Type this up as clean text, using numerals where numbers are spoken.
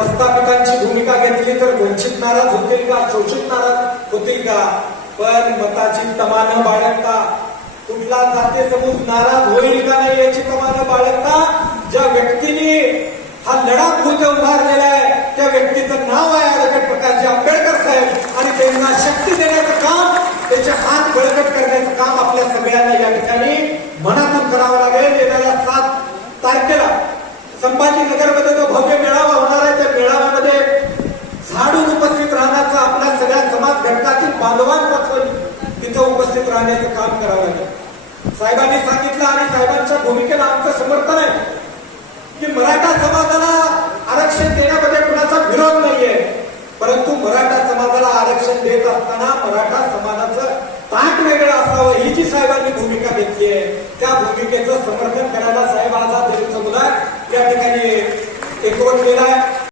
प्रस्थापितांची भूमिका घेतली तर वंचित नाराज होतील का, शोषित नाराज होतील का? पण मताची तमा न बाळगता, कुठला जाती समूह नाराज होईल का नाही याची तमा न बाळगता, ज्या व्यक्तीने हा लढा पुढे उभारलेला आहे त्या व्यक्तीचं नाव आहे ॲडव्होकेट प्रकाशजी आंबेडकर साहेब, आणि त्यांना शक्ती देण्याचं काम, त्याचे हात बळकट करण्याचं काम आपल्या सगळ्यांना या ठिकाणी मनातून करावं लागेल. येणाऱ्या 7 तारखेला संभाजीनगरमध्ये जो भव्य मेळावा होणार आहे त्या मेळाव्यामध्ये झाडून उपस्थित राहण्याचं, आपल्या सगळ्या समाज घटकातील बांधवांपासून तिथं उपस्थित राहण्याचं काम करावं लागेल. साहेबांनी सांगितलं आणि साहेबांच्या भूमिकेला आमचं समर्थन आहे की मराठा समाजाला आरक्षण देण्यामध्ये कुणाचा विरोध नाहीये, परंतु मराठा समाजाला आरक्षण देत असताना मराठा समाजाचं ताट वेगळं असावं ही जी साहेबांनी भूमिका घेतली आहे त्या भूमिकेचं समर्थन करायला साहेब आझाद समुदाय या ठिकाणी एकवटलेला आहे.